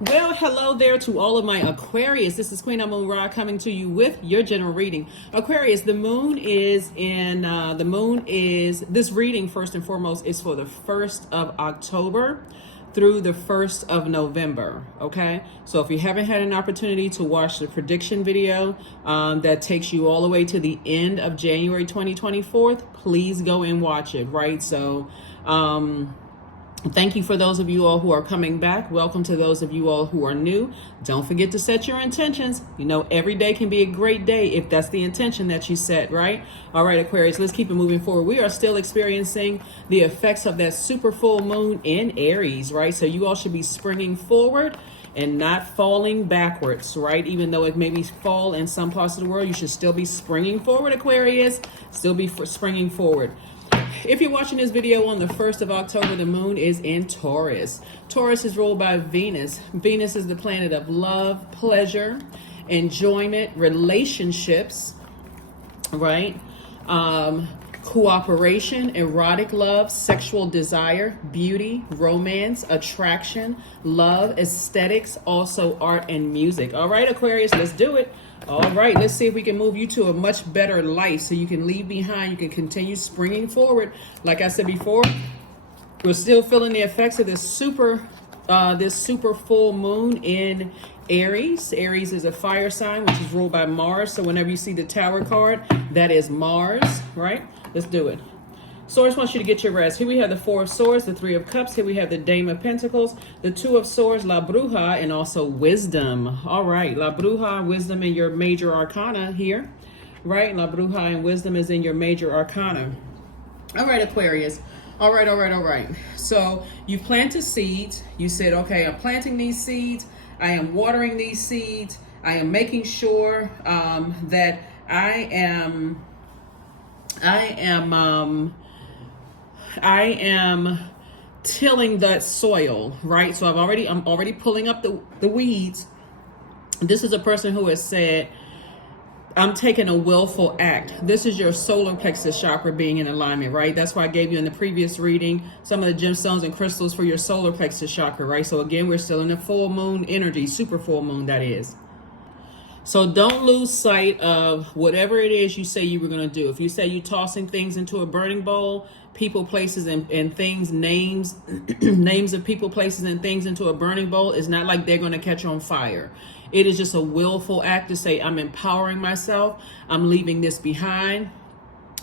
Well, hello there to all of my Aquarius. This is Queen Amun Ra coming to you with your general reading. Aquarius, the moon is this reading first and foremost is for the 1st of October through the 1st of November. Okay, so if you haven't had an opportunity to watch the prediction video that takes you all the way to the end of January 2024, please go and watch it. Right, so thank you for those of you all who are coming back. Welcome to those of you all who are new. Don't forget to set your intentions. You know, every day can be a great day if that's the intention that you set, right? All right, Aquarius, let's keep it moving forward. We are still experiencing the effects of that super full moon in Aries, right? So you all should be springing forward and not falling backwards, right? Even though it may be fall in some parts of the world, you should still be springing forward, Aquarius. Still be springing forward. If you're watching this video on the 1st of October, the moon is in Taurus. Taurus is ruled by Venus. Venus is the planet of love, pleasure, enjoyment, relationships, right? Cooperation, erotic love, sexual desire, beauty, romance, attraction, love, aesthetics, also art and music. All right, Aquarius, let's do it. All right, let's see if we can move you to a much better life so you can leave behind, you can continue springing forward. Like I said before, we're still feeling the effects of this super full moon in Aries. Aries is a fire sign, which is ruled by Mars. So whenever you see the Tower card, that is Mars, right? Let's do it. Swords wants you to get your rest. Here we have the Four of Swords, the Three of Cups. Here we have the Dame of Pentacles, the Two of Swords, La Bruja, and also Wisdom. All right, La Bruja, Wisdom in your major arcana here, right? La Bruja and Wisdom is in your major arcana. All right, Aquarius. All right. So you planted seeds. You said, okay, I'm planting these seeds. I am watering these seeds. I am making sure that I am tilling that soil, right? So I'm already pulling up the weeds. This is a person who has said, I'm taking a willful act. This is your solar plexus chakra being in alignment, right? That's why I gave you in the previous reading some of the gemstones and crystals for your solar plexus chakra, right? So again, we're still in the full moon energy, super full moon, that is. So don't lose sight of whatever it is you say you were going to do. If you say you're tossing things into a burning bowl, people, places, and things, names, names of people, places, and things into a burning bowl, it's not like they're going to catch on fire. It is just a willful act to say, I'm empowering myself. I'm leaving this behind.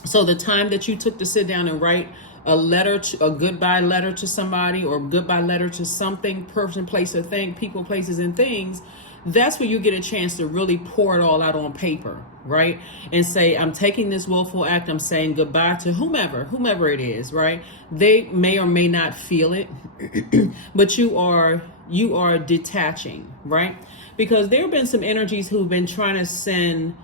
So the time that you took to sit down and write a goodbye letter to somebody, or goodbye letter to something, person, place, or thing, people, places, and things, that's where you get a chance to really pour it all out on paper, right? And say, I'm taking this willful act. I'm saying goodbye to whomever it is, right? They may or may not feel it, but you are detaching, right? Because there have been some energies who've been trying to send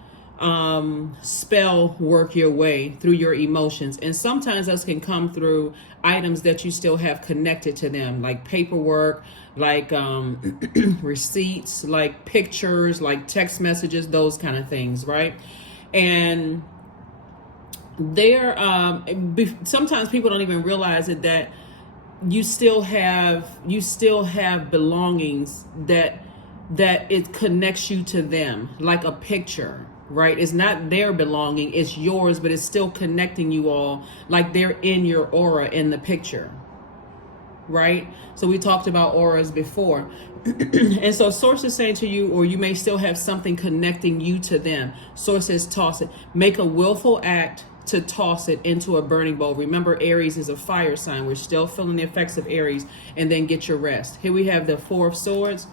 spell work your way through your emotions, and sometimes those can come through items that you still have connected to them, like paperwork, like receipts, like pictures, like text messages, those kind of things, right? And there sometimes people don't even realize it, that you still have belongings that it connects you to them, like a picture, right? It's not their belonging, it's yours, but it's still connecting you all, like they're in your aura in the picture, right? So we talked about auras before. And so Source is saying to you, or you may still have something connecting you to them. Source says toss it. Make a willful act to toss it into a burning bowl. Remember, Aries is a fire sign. We're still feeling the effects of Aries. And then get your rest. Here we have the Four of Swords.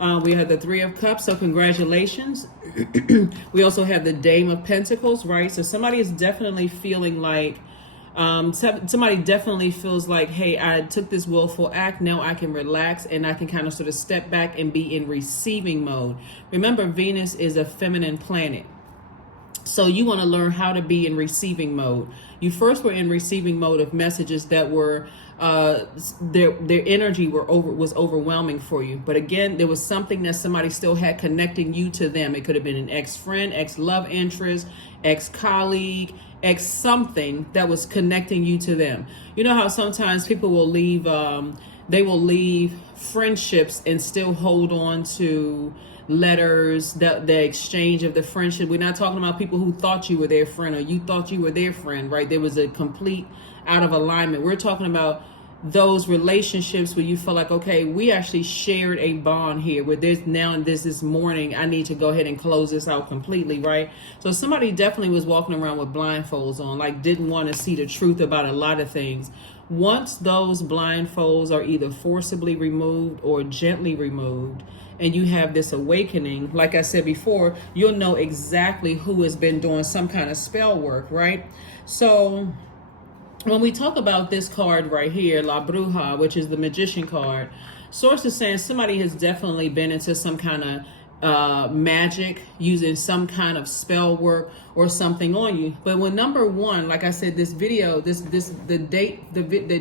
We have the Three of Cups, so congratulations. We also have the Dame of Pentacles, right? So somebody is definitely feeling like, somebody definitely feels like, hey, I took this willful act, now I can relax and I can kind of sort of step back and be in receiving mode. Remember, Venus is a feminine planet. So you want to learn how to be in receiving mode. You first were in receiving mode of messages that were their energy was overwhelming for you. But again, there was something that somebody still had connecting you to them. It could have been an ex-friend, ex-love interest, ex-colleague, ex-something that was connecting you to them. You know how sometimes people will leave they will leave friendships and still hold on to letters, the exchange of the friendship. We're not talking about people who thought you were their friend or you thought you were their friend, right? There was a complete out of alignment. We're talking about those relationships where you feel like, okay, we actually shared a bond here where there's now and this morning I need to go ahead and close this out completely, right? So somebody definitely was walking around with blindfolds on, like didn't want to see the truth about a lot of things. Once those blindfolds are either forcibly removed or gently removed, and you have this awakening, like I said before, you'll know exactly who has been doing some kind of spell work, right? So when we talk about this card right here, La Bruja, which is the magician card, source is saying somebody has definitely been into some kind of magic, using some kind of spell work or something on you. But when number one, like I said, this video, the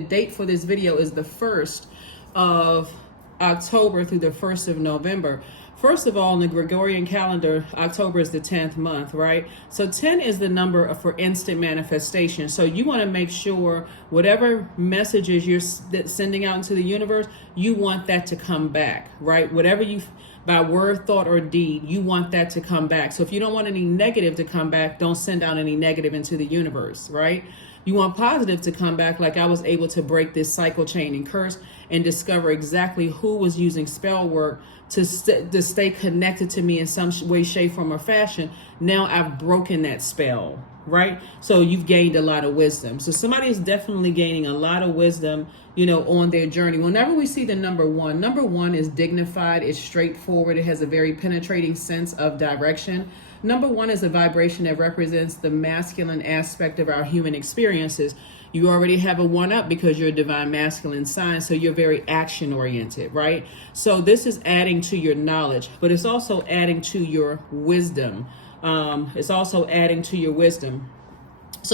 date for this video is the 1st of October through the 1st of November. First of all, in the Gregorian calendar, October is the 10th month, right? So 10 is the number for instant manifestation. So you want to make sure whatever messages you're sending out into the universe, you want that to come back, right? Whatever you, by word, thought, or deed, you want that to come back. So if you don't want any negative to come back, don't send out any negative into the universe, right? You want positive to come back, like I was able to break this cycle, chain, and curse and discover exactly who was using spell work to stay connected to me in some way, shape, form, or fashion. Now I've broken that spell, right? So you've gained a lot of wisdom. So somebody is definitely gaining a lot of wisdom, on their journey. Whenever we see the number one is dignified, it's straightforward, it has a very penetrating sense of direction. Number one is a vibration that represents the masculine aspect of our human experiences. You already have a 1-up because you're a divine masculine sign, so you're very action oriented, right? So this is adding to your knowledge, but it's also adding to your wisdom. So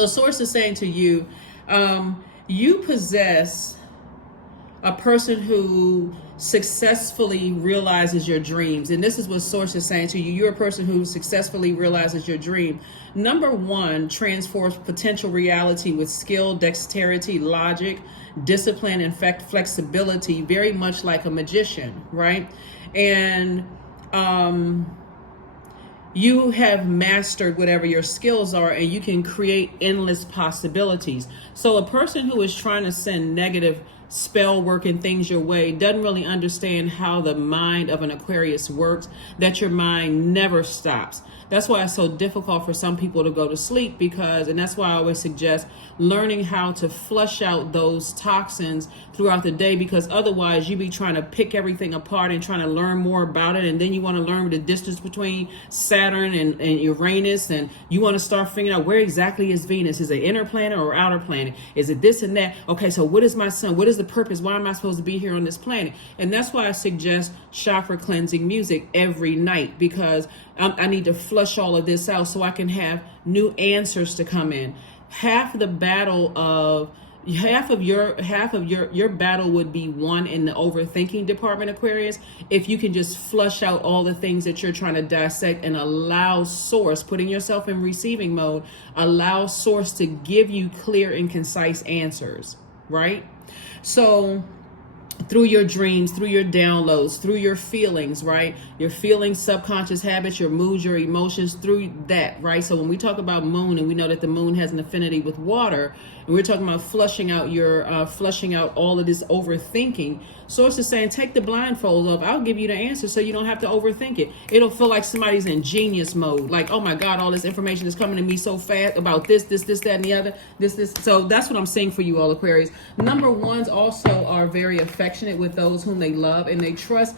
source is saying to you, you possess a person who successfully realizes your dreams. And this is what source is saying to you. You're a person who successfully realizes your dream. Number one transforms potential reality with skill, dexterity, logic, discipline, and flexibility, very much like a magician, right? And you have mastered whatever your skills are, and you can create endless possibilities. So a person who is trying to send negative spell work and things your way doesn't really understand how the mind of an Aquarius works, that your mind never stops. That's why it's so difficult for some people to go to sleep, and that's why I always suggest learning how to flush out those toxins throughout the day, because otherwise you be trying to pick everything apart and trying to learn more about it, and then you want to learn the distance between Saturn and Uranus, and you want to start figuring out where exactly is Venus. Is it inner planet or outer planet? Is it this and that? Okay, so what is my sun? What is the purpose? Why am I supposed to be here on this planet? And that's why I suggest chakra cleansing music every night, because I need to flush all of this out so I can have new answers to come in. Half of your battle would be won in the overthinking department, Aquarius, if you can just flush out all the things that you're trying to dissect and allow source, putting yourself in receiving mode, allow source to give you clear and concise answers, right? So through your dreams, through your downloads, through your feelings, right? Your feelings, subconscious habits, your moods, your emotions, through that, right? So when we talk about moon, and we know that the moon has an affinity with water, and we're talking about flushing out all of this overthinking. Source is saying, take the blindfolds off. I'll give you the answer so you don't have to overthink it. It'll feel like somebody's in genius mode. Like, oh my God, all this information is coming to me so fast about this, that, and the other, this. So that's what I'm saying for you all, Aquarius. Number ones also are very affectionate with those whom they love and they trust,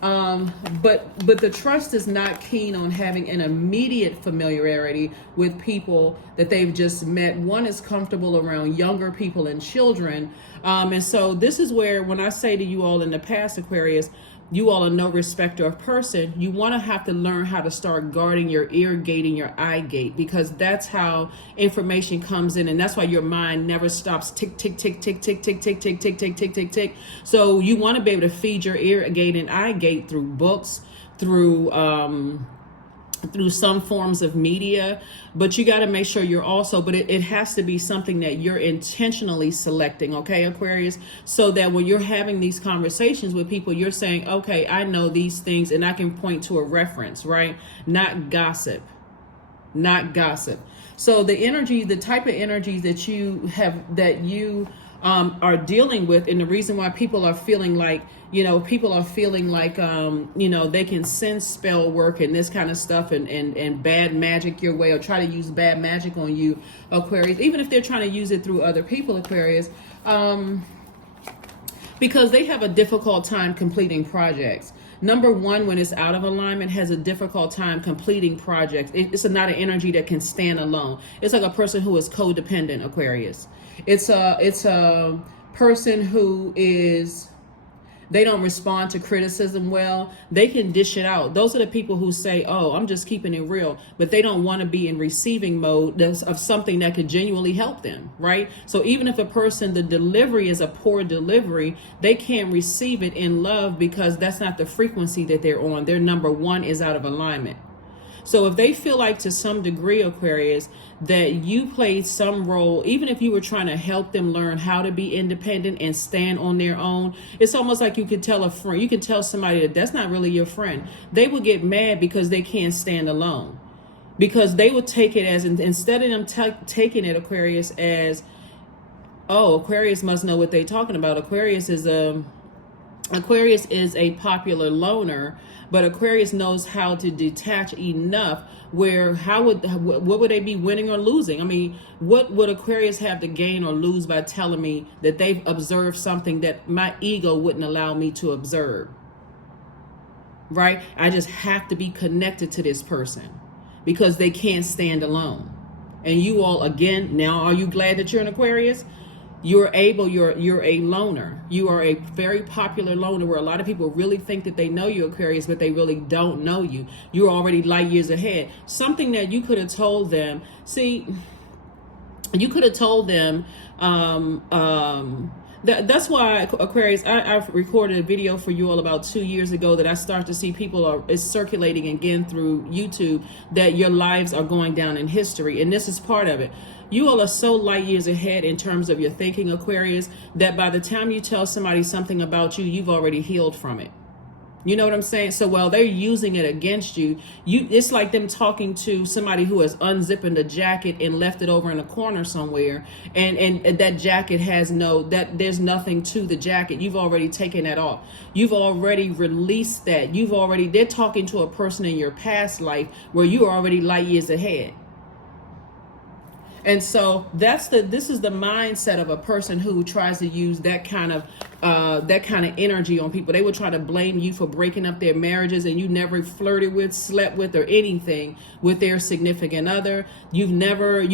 but the trust is not keen on having an immediate familiarity with people that they've just met. One is comfortable around younger people and children. And so this is where, when I say to you all in the past, Aquarius, you all are no respecter of person. You want to have to learn how to start guarding your ear gate and your eye gate, because that's how information comes in, and that's why your mind never stops tick, tick, tick, tick, tick, tick, tick, tick, tick, tick, tick, tick, tick. So you want to be able to feed your ear gate and eye gate through books, through through some forms of media, but you got to make sure you're also, but it has to be something that you're intentionally selecting, okay, Aquarius, so that when you're having these conversations with people, you're saying, okay, I know these things and I can point to a reference, right? Not gossip. So the type of energies that you have, that you are dealing with, and the reason why people are feeling like, they can send spell work and this kind of stuff, and bad magic your way, or try to use bad magic on you, Aquarius, even if they're trying to use it through other people, Aquarius, because they have a difficult time completing projects. Number one, when it's out of alignment, has a difficult time completing projects. It's not an energy that can stand alone. It's like a person who is codependent, Aquarius. It's a person who is, they don't respond to criticism well. They can dish it out. Those are the people who say, oh, I'm just keeping it real, but they don't want to be in receiving mode of something that could genuinely help them, right? So even if the delivery is a poor delivery, they can't receive it in love because that's not the frequency that they're on. Their number one is out of alignment. So if they feel like, to some degree, Aquarius, that you played some role, even if you were trying to help them learn how to be independent and stand on their own, it's almost like you could tell a friend, you could tell somebody that's not really your friend. They would get mad because they can't stand alone. Because they would take it as, instead of them taking it, Aquarius, as, oh, Aquarius must know what they're talking about. Aquarius is a popular loner, but Aquarius knows how to detach enough where what would they be winning or losing? I mean, what would Aquarius have to gain or lose by telling me that they've observed something that my ego wouldn't allow me to observe? Right? I just have to be connected to this person because they can't stand alone. And you all, again, now are you glad that you're an Aquarius? You're a loner. You are a very popular loner where a lot of people really think that they know you, Aquarius, but they really don't know you. You're already light years ahead. Something that you could have told them. See, you could have told them, that's why, Aquarius, I've recorded a video for you all about 2 years ago that I start to see people is circulating again through YouTube, that your lives are going down in history. And this is part of it. You all are so light years ahead in terms of your thinking, Aquarius, that by the time you tell somebody something about you, you've already healed from it. You know what I'm saying? So while they're using it against you, it's like them talking to somebody who has unzipping the jacket and left it over in a corner somewhere, and that jacket has there's nothing to the jacket. You've already taken that off. You've already released that. They're talking to a person in your past life where you're already light years ahead. And so this is the mindset of a person who tries to use that kind of energy on people. They would try to blame you for breaking up their marriages, and you never flirted with, slept with, or anything with their significant other. You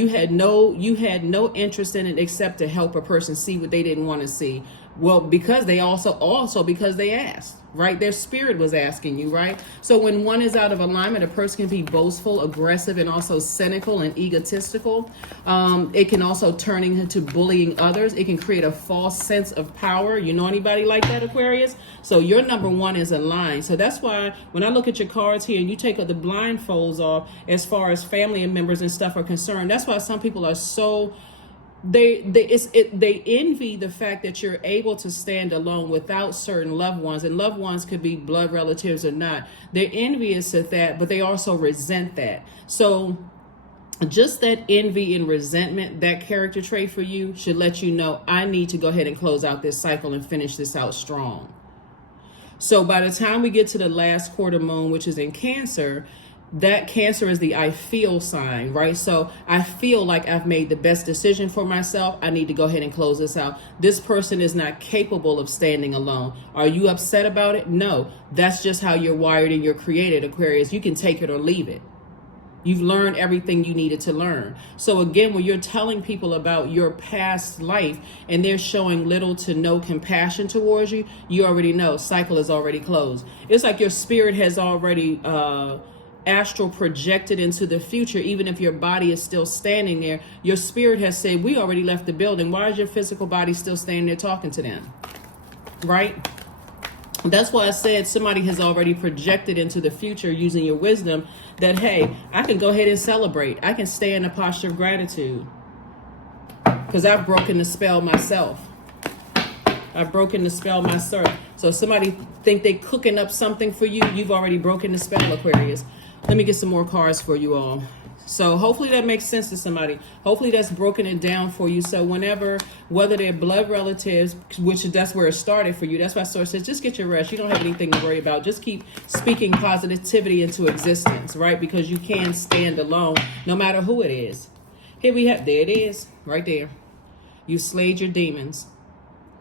had no interest in it except to help a person see what they didn't want to see. Well, because they also because they asked, right? Their spirit was asking you, right? So when one is out of alignment, a person can be boastful, aggressive, and also cynical and egotistical. It can also turn into bullying others. It can create a false sense of power. You know anybody like that, Aquarius? So your number one is aligned. So that's why when I look at your cards here and you take the blindfolds off as far as family and members and stuff are concerned, that's why some people are so... They envy the fact that you're able to stand alone without certain loved ones, and loved ones could be blood relatives or not. They're envious of that, but they also resent that. So just that envy and resentment, that character trait for you should let you know, I need to go ahead and close out this cycle and finish this out strong. So by the time we get to the last quarter moon, which is in Cancer, that Cancer is the I feel sign, right? So I feel like I've made the best decision for myself. I need to go ahead and close this out. This person is not capable of standing alone. Are you upset about it? No, that's just how you're wired and you're created, Aquarius. You can take it or leave it. You've learned everything you needed to learn. So again, when you're telling people about your past life and they're showing little to no compassion towards you, you already know cycle is already closed. It's like your spirit has already astral projected into the future. Even if your body is still standing there, your spirit has said, we already left the building. Why is your physical body still standing there talking to them? Right? That's why I said somebody has already projected into the future using your wisdom that, hey, I can go ahead and celebrate. I can stay in a posture of gratitude because I've broken the spell myself. I've broken the spell myself. So if somebody think they cooking up something for you, you've already broken the spell, Aquarius. Let me get some more cards for you all. So hopefully that makes sense to somebody. Hopefully that's broken it down for you. So whenever, whether they're blood relatives, which that's where it started for you. That's why Source says, just get your rest. You don't have anything to worry about. Just keep speaking positivity into existence, right? Because you can stand alone no matter who it is. Here we have, there it is, right there. You slayed your demons.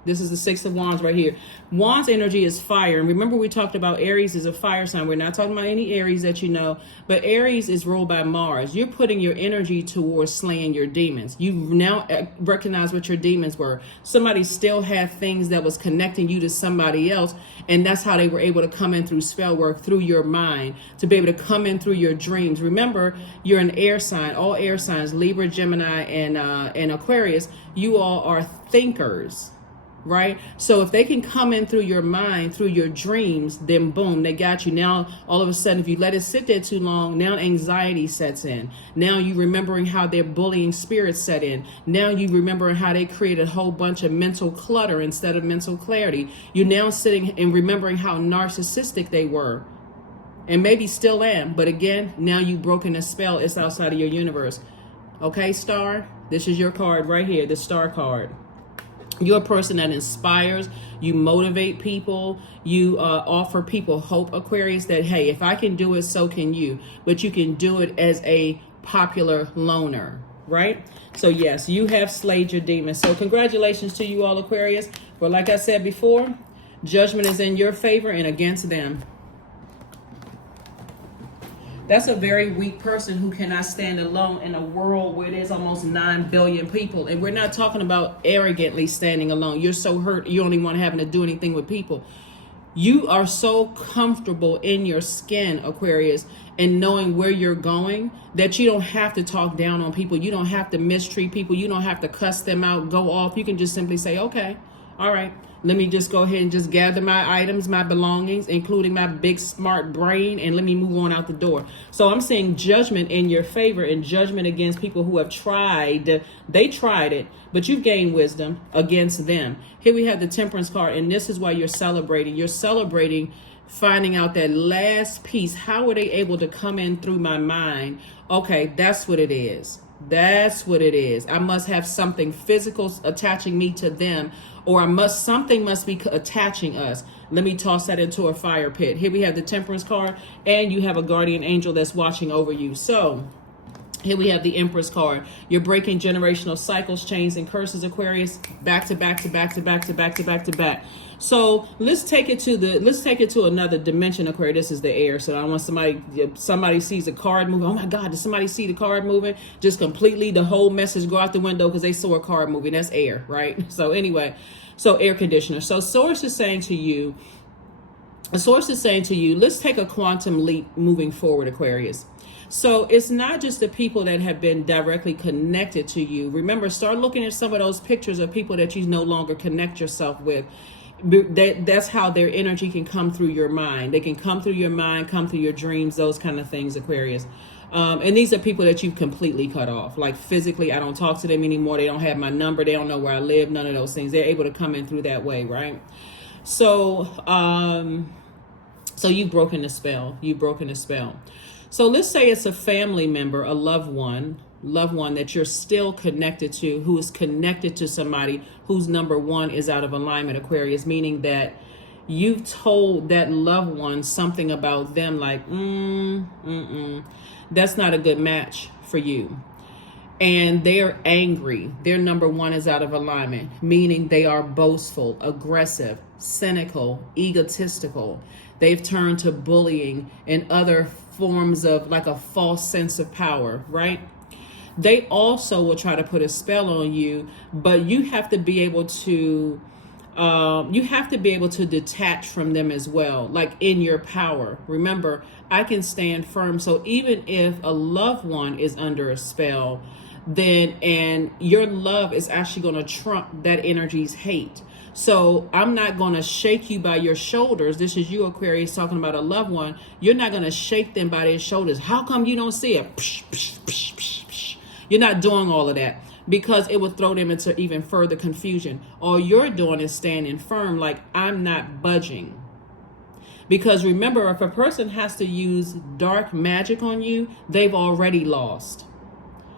This is the Six of Wands right here. Wands energy is fire. And remember we talked about Aries is a fire sign. We're not talking about any Aries that you know. But Aries is ruled by Mars. You're putting your energy towards slaying your demons. You now recognize what your demons were. Somebody still had things that was connecting you to somebody else. And that's how they were able to come in through spell work, through your mind, to be able to come in through your dreams. Remember, you're an air sign. All air signs, Libra, Gemini, and Aquarius, you all are thinkers. Right? So if they can come in through your mind, through your dreams, then boom, they got you. Now, all of a sudden, if you let it sit there too long, now anxiety sets in. Now you remembering how their bullying spirits set in. Now you remembering how they created a whole bunch of mental clutter instead of mental clarity. You're now sitting and remembering how narcissistic they were. And maybe still am. But again, now you've broken a spell. It's outside of your universe. Okay, Star? This is your card right here, the Star card. You're a person that inspires, you motivate people, you offer people hope, Aquarius, that, hey, if I can do it, so can you. But you can do it as a popular loner, right? So, yes, you have slayed your demons. So congratulations to you all, Aquarius. But like I said before, judgment is in your favor and against them. That's a very weak person who cannot stand alone in a world where there's almost 9 billion people. And we're not talking about arrogantly standing alone. You're so hurt, you don't even want to have to do anything with people. You are so comfortable in your skin, Aquarius, and knowing where you're going that you don't have to talk down on people. You don't have to mistreat people. You don't have to cuss them out, go off. You can just simply say, okay, all right. Let me just go ahead and just gather my items, my belongings, including my big smart brain, and let me move on out the door. So I'm seeing judgment in your favor and judgment against people who have tried. They tried it, but you've gained wisdom against them. Here we have the Temperance card, and this is why you're celebrating. You're celebrating finding out that last piece. How were they able to come in through my mind? Okay, that's what it is. That's what it is. I must have something physical attaching me to them, or something must be attaching us. Let me toss that into a fire pit. Here we have the Temperance card, and you have a guardian angel that's watching over you. So here we have the Empress card. You're breaking generational cycles, chains, and curses, Aquarius, back to back to back to back to back to back to back. So let's take it to another dimension, Aquarius. This is the air. So I want somebody sees a card moving. Oh my God, did somebody see the card moving? Just completely the whole message go out the window because they saw a card moving. That's air, right? So anyway, so air conditioner. So Source is saying to you, let's take a quantum leap moving forward, Aquarius. So it's not just the people that have been directly connected to you. Remember, start looking at some of those pictures of people that you no longer connect yourself with. That's how their energy can come through your mind. They can come through your mind, come through your dreams, those kind of things, Aquarius. And these are people that you've completely cut off. Like physically, I don't talk to them anymore. They don't have my number. They don't know where I live. None of those things. They're able to come in through that way, right? So you've broken the spell. You've broken the spell. So let's say it's a family member, a loved one that you're still connected to, who is connected to somebody whose number one is out of alignment, Aquarius, meaning that you've told that loved one something about them like, that's not a good match for you. And they're angry. Their number one is out of alignment, meaning they are boastful, aggressive, cynical, egotistical. They've turned to bullying and other forms of like a false sense of power, right? They also will try to put a spell on you, but you have to be able to detach from them as well, like in your power. Remember, I can stand firm. So even if a loved one is under a spell, and your love is actually going to trump that energy's hate. So I'm not going to shake you by your shoulders. This is you, Aquarius, talking about a loved one. You're not going to shake them by their shoulders. How come you don't see it? Psh, psh, psh, psh, psh. You're not doing all of that, because it would throw them into even further confusion. All you're doing is standing firm, like, I'm not budging. Because remember, if a person has to use dark magic on you, they've already lost.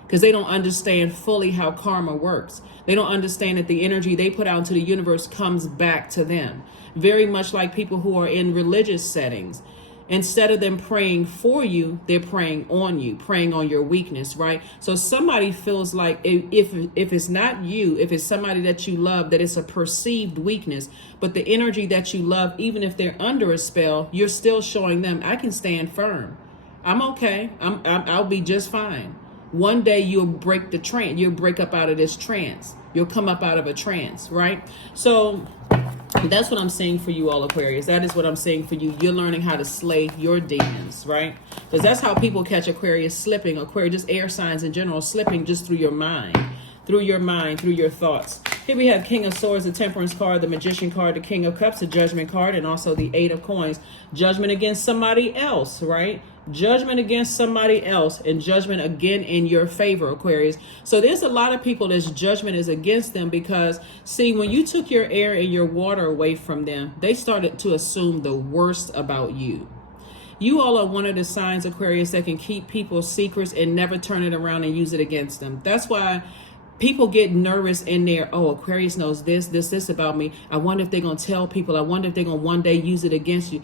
Because they don't understand fully how karma works. They don't understand that the energy they put out into the universe comes back to them. Very much like people who are in religious settings. Instead of them praying for you, they're praying on you, praying on your weakness, right? So somebody feels like if it's not you, if it's somebody that you love, that it's a perceived weakness, but the energy that you love, even if they're under a spell, you're still showing them, I can stand firm. I'm okay. I'll be just fine. One day you'll break the trance. You'll break up out of this trance. You'll come up out of a trance, right? So that's what I'm saying for you all, Aquarius. That is what I'm saying for you. You're learning how to slay your demons, right? Because that's how people catch Aquarius slipping. Aquarius, just air signs in general, slipping just through your mind. Through your mind, through your thoughts. Here we have King of Swords, the Temperance card, the Magician card, the King of Cups, the Judgment card, and also the Eight of Coins. Judgment against somebody else, right? Judgment against somebody else, and judgment again in your favor, Aquarius. So there's a lot of people that's judgment is against them because, see, when you took your air and your water away from them, they started to assume the worst about you. You all are one of the signs, Aquarius, that can keep people's secrets and never turn it around and use it against them. That's why people get nervous in there. Oh, Aquarius knows this about me. I wonder if they're going to tell people. I wonder if they're going to one day use it against you.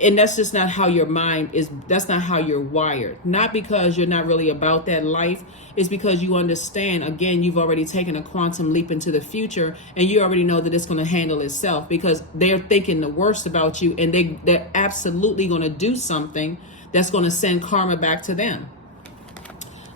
And that's just not how your mind is. That's not how you're wired. Not because you're not really about that life. It's because you understand, again, you've already taken a quantum leap into the future and you already know that it's going to handle itself, because they're thinking the worst about you, and they're absolutely going to do something that's going to send karma back to them.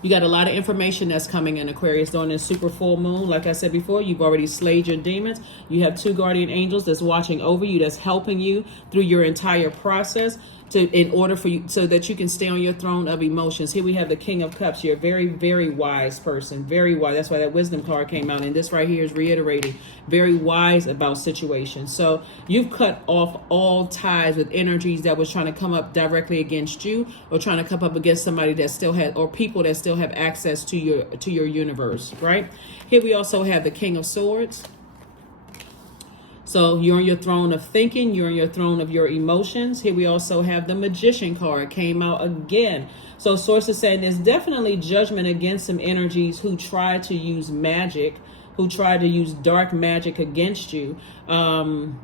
You got a lot of information that's coming in, Aquarius, during this super full moon. Like I said before, you've already slayed your demons. You have 2 guardian angels that's watching over you, that's helping you through your entire process in order for you, so that you can stay on your throne of emotions. Here we have the King of Cups. You're a very, very wise person. Very wise. That's why that wisdom card came out. And this right here is reiterating, very wise about situations. So you've cut off all ties with energies that was trying to come up directly against you, or trying to come up against somebody that still had, or people that still have access to your universe, right? Here we also have the King of Swords. So you're on your throne of thinking. You're on your throne of your emotions. Here we also have the Magician card came out again. So sources saying there's definitely judgment against some energies who try to use magic, who try to use dark magic against you. And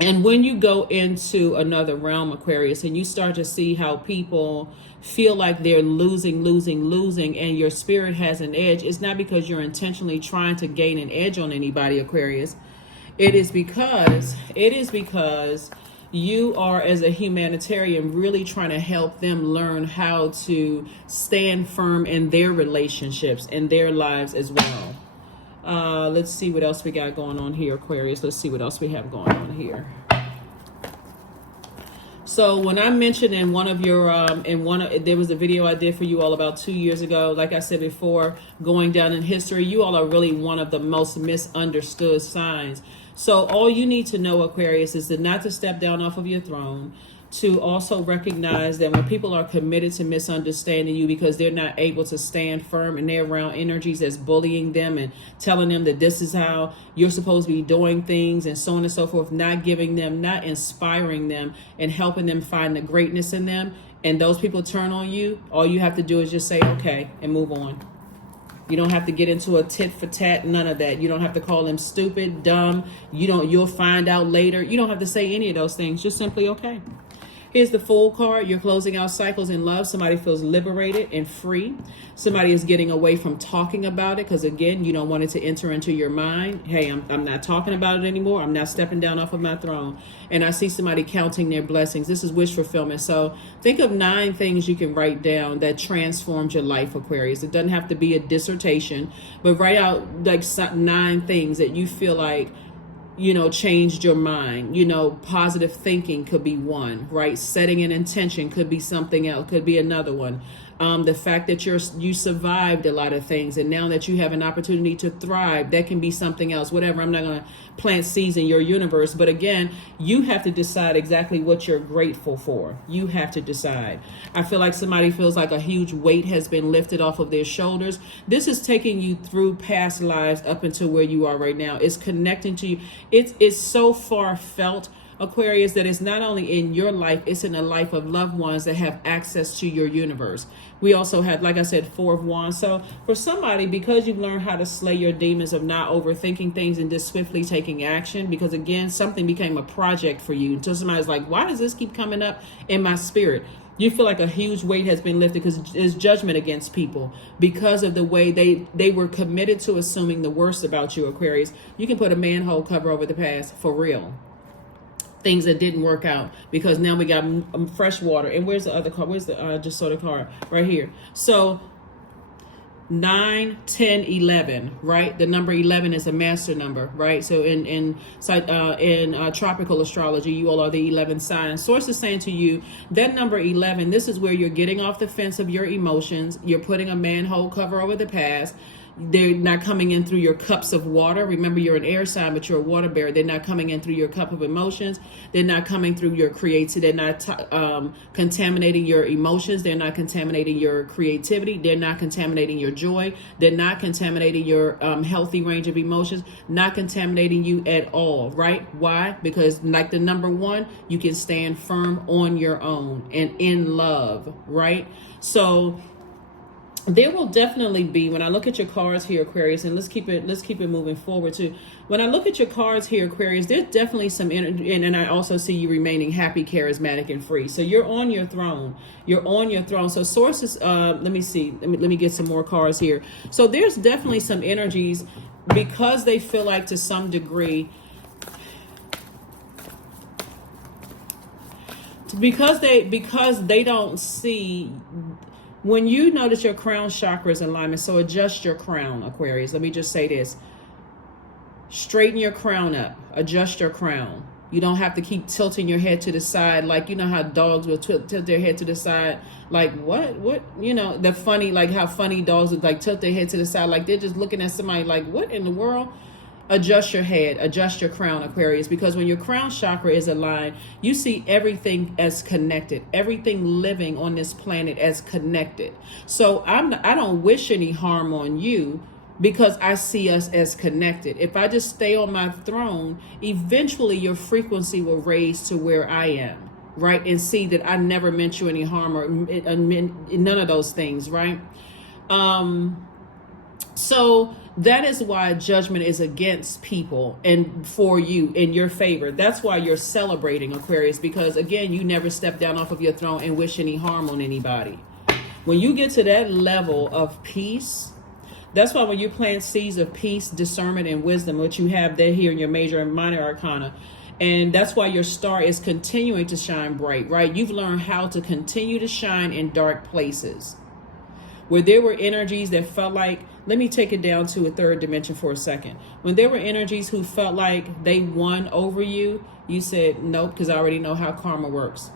when you go into another realm, Aquarius, and you start to see how people feel like they're losing, and your spirit has an edge, it's not because you're intentionally trying to gain an edge on anybody, Aquarius. It is because you are, as a humanitarian, really trying to help them learn how to stand firm in their relationships, in their lives as well. Let's see what else we got going on here, Aquarius. Let's see what else we have going on here. So when I mentioned in one of your, there was a video I did for you all about 2 years ago. Like I said before, going down in history, you all are really one of the most misunderstood signs. So all you need to know, Aquarius, is not to step down off of your throne, to also recognize that when people are committed to misunderstanding you because they're not able to stand firm and they're around energies that's bullying them and telling them that this is how you're supposed to be doing things and so on and so forth, not giving them, not inspiring them and helping them find the greatness in them, and those people turn on you, all you have to do is just say okay and move on. You don't have to get into a tit for tat, none of that. You don't have to call them stupid, dumb. You'll find out later. You don't have to say any of those things. Just simply okay. Here's the Fool card. You're closing out cycles in love. Somebody feels liberated and free. Somebody is getting away from talking about it because, again, you don't want it to enter into your mind. Hey, I'm not talking about it anymore. I'm not stepping down off of my throne. And I see somebody counting their blessings. This is wish fulfillment. So think of 9 things you can write down that transformed your life, Aquarius. It doesn't have to be a dissertation, but write out like 9 things that you feel like, changed your mind. Positive thinking could be one, right? Setting an intention could be something else, could be another one. The fact that you survived a lot of things, and now that you have an opportunity to thrive, that can be something else. Whatever. I'm not going to plant seeds in your universe, but again, you have to decide exactly what you're grateful for. You have to decide. I feel like somebody feels like a huge weight has been lifted off of their shoulders. This is taking you through past lives up until where you are right now. It's connecting to you. It's so far felt, Aquarius, that it's not only in your life, it's in the life of loved ones that have access to your universe. We also had, like I said, 4 of Wands. So for somebody, because you've learned how to slay your demons of not overthinking things and just swiftly taking action, because again, something became a project for you until somebody's like, why does this keep coming up in my spirit? You feel like a huge weight has been lifted because there's judgment against people because of the way they were committed to assuming the worst about you, Aquarius. You can put a manhole cover over the past for real. Things that didn't work out, because now we got fresh water. And where's the other card? Where's the just sort of card right here? So 9, 10, 11, right? The number 11 is a master number, right? So in tropical astrology, you all are the 11th sign. Source is saying to you that number 11, this is where you're getting off the fence of your emotions. You're putting a manhole cover over the past. They're not coming in through your cups of water. Remember, you're an air sign, but you're a water bearer. They're not coming in through your cup of emotions. They're not coming through your creativity. They're not contaminating your emotions. They're not contaminating your creativity. They're not contaminating your joy. They're not contaminating your healthy range of emotions. Not contaminating you at all, right? Why? Because like the number 1, you can stand firm on your own and in love, right? So there will definitely be, when I look at your cards here, Aquarius, and let's keep it moving forward too. When I look at your cards here, Aquarius, there's definitely some energy, and I also see you remaining happy, charismatic, and free. So you're on your throne. You're on your throne. So sources, let me see. Let me get some more cards here. So there's definitely some energies, because they feel like to some degree, because they don't see. When you notice your crown chakra is in alignment, so adjust your crown, Aquarius. Let me just say this. Straighten your crown up. Adjust your crown. You don't have to keep tilting your head to the side. Like, you know how dogs will tilt their head to the side. Like, what? You know, the funny, like how funny dogs would like tilt their head to the side. Like they're just looking at somebody like, what in the world? Adjust your head, adjust your crown, Aquarius, because when your crown chakra is aligned, you see everything as connected, everything living on this planet as connected. So I don't wish any harm on you, because I see us as connected. If I just stay on my throne, eventually your frequency will raise to where I am, right? And see that I never meant you any harm or none of those things, right? So that is why judgment is against people and for you, in your favor. That's why you're celebrating, Aquarius, because again, you never step down off of your throne and wish any harm on anybody. When you get to that level of peace, that's why when you plant seeds of peace, discernment, and wisdom, which you have there here in your major and minor arcana, and that's why your star is continuing to shine bright, right? You've learned how to continue to shine in dark places. Where there were energies that felt like, let me take it down to a third dimension for a second. When there were energies who felt like they won over you, you said, nope, because I already know how karma works.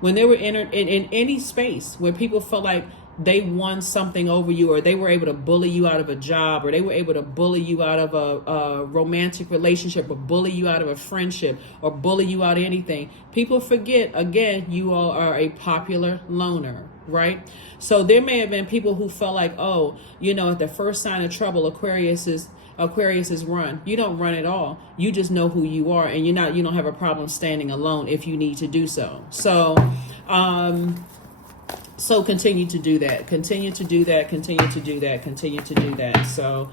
When they were in any space where people felt like they won something over you, or they were able to bully you out of a job, or they were able to bully you out of a romantic relationship, or bully you out of a friendship, or bully you out of anything, people forget, again, you all are a popular loner, right? So there may have been people who felt like, oh, you know, at the first sign of trouble, Aquarius is run. You don't run at all. You just know who you are, and you don't have a problem standing alone if you need to do so. So continue to do that. Continue to do that. Continue to do that. Continue to do that. So,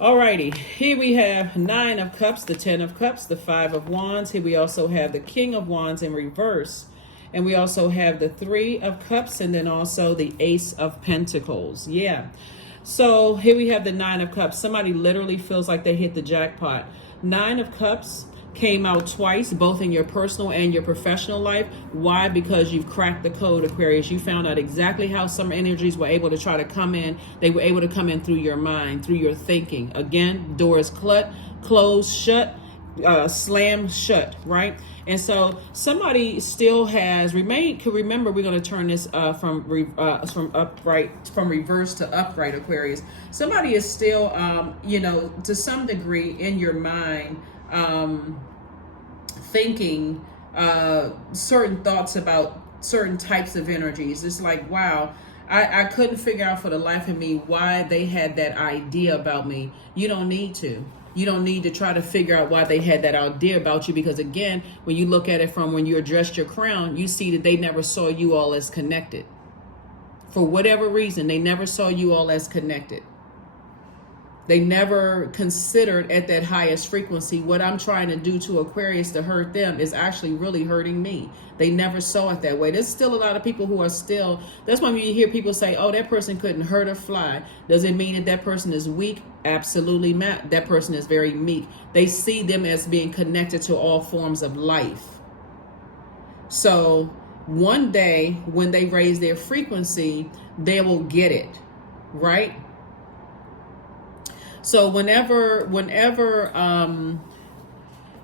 alrighty. Here we have 9 of Cups, the 10 of Cups, the 5 of Wands. Here we also have the King of Wands in reverse. And we also have the 3 of Cups, and then also the Ace of Pentacles. Yeah. So here we have the 9 of Cups. Somebody literally feels like they hit the jackpot. 9 of Cups came out twice, both in your personal and your professional life. Why? Because you've cracked the code, Aquarius. You found out exactly how some energies were able to try to come in. They were able to come in through your mind, through your thinking. Again, doors closed, shut. slammed shut, right? And so somebody still has remained. Could remember, we're going to turn this from reverse to upright, Aquarius. Somebody is still, to some degree in your mind, thinking certain thoughts about certain types of energies. It's like, wow, I couldn't figure out for the life of me why they had that idea about me. You don't need to. You don't need to try to figure out why they had that idea about you, because again, when you look at it from when you addressed your crown, you see that they never saw you all as connected. For whatever reason, they never saw you all as connected. They never considered at that highest frequency, what I'm trying to do to Aquarius to hurt them is actually really hurting me. They never saw it that way. There's still a lot of people who are still, that's why when you hear people say, oh, that person couldn't hurt or fly. Does it mean that that person is weak? Absolutely not. That person is very meek. They see them as being connected to all forms of life. So one day when they raise their frequency, they will get it, right? So whenever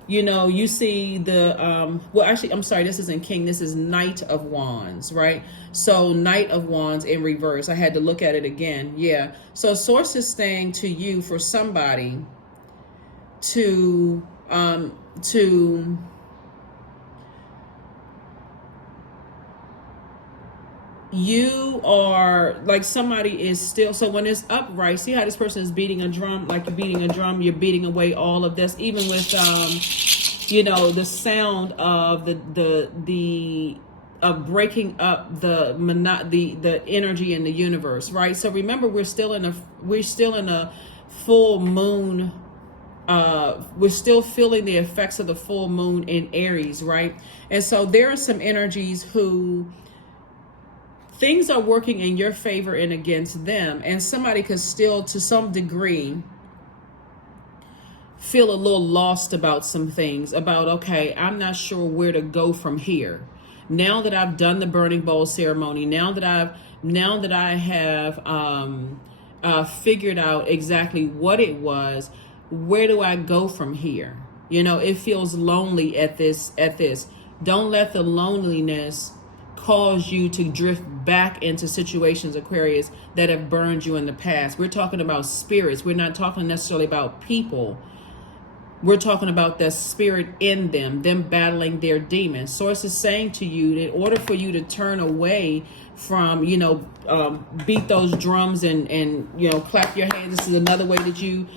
you see the, I'm sorry, this isn't King, this is Knight of Wands, right? So Knight of Wands in reverse. I had to look at it again. Yeah. So Source is saying to you, for somebody to you are like somebody is still, so when it's upright, see how this person is beating a drum, like you're beating a drum, you're beating away all of this, even with the sound of the breaking up the energy in the universe, right? So remember, we're still in a full moon. We're still feeling the effects of the full moon in Aries, right? And so there are some energies who things are working in your favor and against them, and somebody could still, to some degree, feel a little lost about some things, about, okay, I'm not sure where to go from here. Now that I've done the burning bowl ceremony, now that I have figured out exactly what it was, where do I go from here? It feels lonely at this. Don't let the loneliness cause you to drift back into situations, Aquarius, that have burned you in the past. We're talking about spirits. We're not talking necessarily about people. We're talking about the spirit in them battling their demons. Source is saying to you, in order for you to turn away from, beat those drums and clap your hands. This is another way that you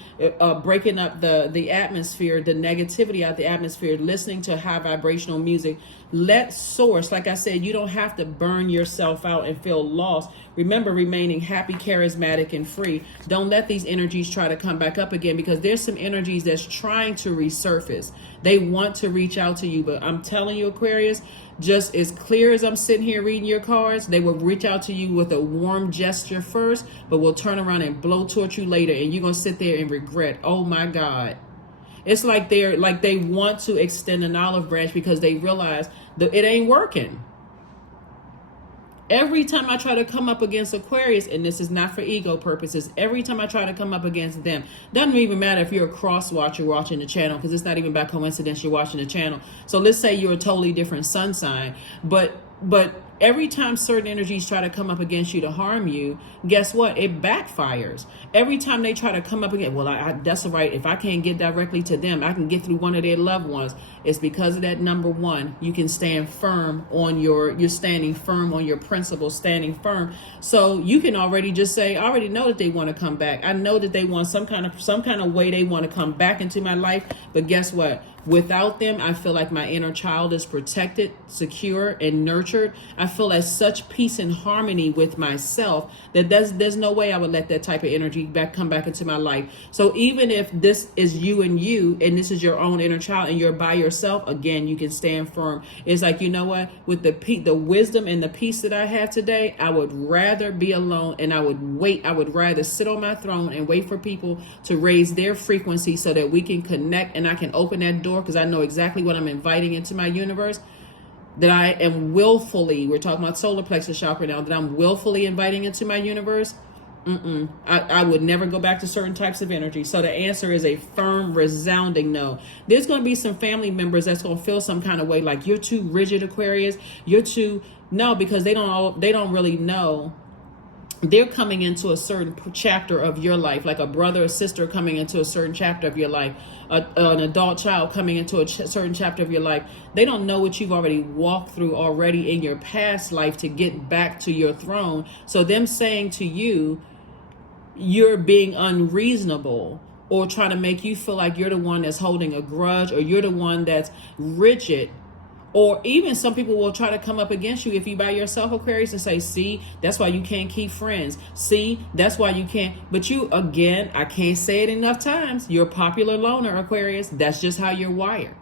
breaking up the atmosphere, the negativity out the atmosphere, listening to high vibrational music. Let Source, like I said, you don't have to burn yourself out and feel lost. Remember, remaining happy, charismatic, and free. Don't let these energies try to come back up again, because there's some energies that's trying to resurface. They want to reach out to you, but I'm telling you, Aquarius, just as clear as I'm sitting here reading your cards, they will reach out to you with a warm gesture first, but will turn around and blowtorch you later, and you're going to sit there and regret, oh my God. It's like they want to extend an olive branch because they realize that it ain't working. Every time I try to come up against Aquarius, and this is not for ego purposes, every time I try to come up against them, doesn't even matter if you're a cross watcher watching the channel, because it's not even by coincidence you're watching the channel. So let's say you're a totally different sun sign, but every time certain energies try to come up against you to harm you, guess what? It backfires. Every time they try to come up against, that's all right. If I can't get directly to them, I can get through one of their loved ones. It's because of that. Number one, you can stand firm you're standing firm on your principles, standing firm. So you can already just say, I already know that they want to come back. I know that they want some kind of way they want to come back into my life. But guess what? Without them, I feel like my inner child is protected, secure, and nurtured. I feel at such peace and harmony with myself that there's no way I would let that type of energy come back into my life. So even if this is you, and this is your own inner child, and you're by yourself, again, you can stand firm. It's like, you know what? With the wisdom and the peace that I have today, I would rather be alone, and I would rather sit on my throne and wait for people to raise their frequency so that we can connect, and I can open that door, because I know exactly what I'm inviting into my universe, that I am willfully, we're talking about solar plexus chakra now, that I'm willfully inviting into my universe. I would never go back to certain types of energy. So the answer is a firm, resounding no. There's going to be some family members that's going to feel some kind of way, like you're too rigid, Aquarius. You're too no, because they don't really know. They're coming into a certain chapter of your life, like a brother or sister coming into a certain chapter of your life, an adult child coming into a certain chapter of your life. They don't know what you've already walked through already in your past life to get back to your throne. So them saying to you, you're being unreasonable or trying to make you feel like you're the one that's holding a grudge, or you're the one that's rigid. Or even some people will try to come up against you if you by yourself, Aquarius, and say, see, that's why you can't keep friends. See, that's why you can't. But you, again, I can't say it enough times. You're a popular loner, Aquarius. That's just how you're wired.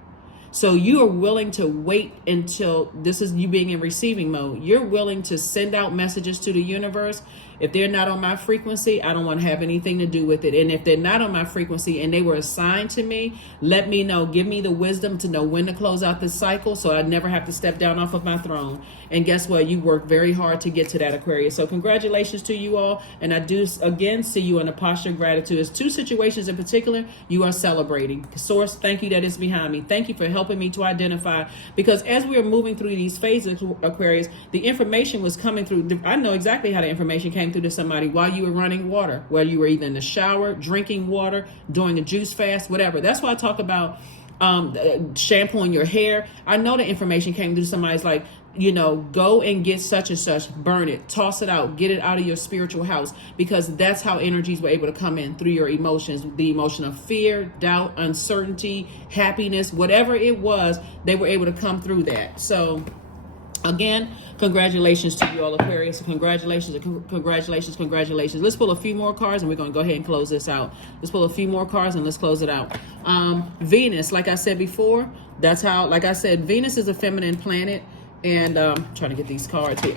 So you are willing to wait until this is you being in receiving mode. You're willing to send out messages to the universe. If they're not on my frequency, I don't want to have anything to do with it. And if they're not on my frequency and they were assigned to me, let me know. Give me the wisdom to know when to close out this cycle so I never have to step down off of my throne. And guess what? You work very hard to get to that, Aquarius. So congratulations to you all. And I do, again, see you in a posture of gratitude. There's two situations in particular you are celebrating. Source, thank you that is behind me. Thank you for helping me to identify. Because as we are moving through these phases, Aquarius, the information was coming through. I know exactly how the information came through to somebody while you were running water, while you were either in the shower, drinking water, doing a juice fast, whatever. That's why I talk about shampooing your hair. I know the information came through somebody's like, go and get such and such, burn it, toss it out, get it out of your spiritual house, because that's how energies were able to come in through your emotions, the emotion of fear, doubt, uncertainty, happiness, whatever it was, they were able to come through that. So again, congratulations to you all, Aquarius. Congratulations. Let's pull a few more cards and we're going to go ahead and close this out. Let's pull a few more cards and let's close it out. Venus, like I said before, that's how, like I said, Venus is a feminine planet. And trying to get these cards here.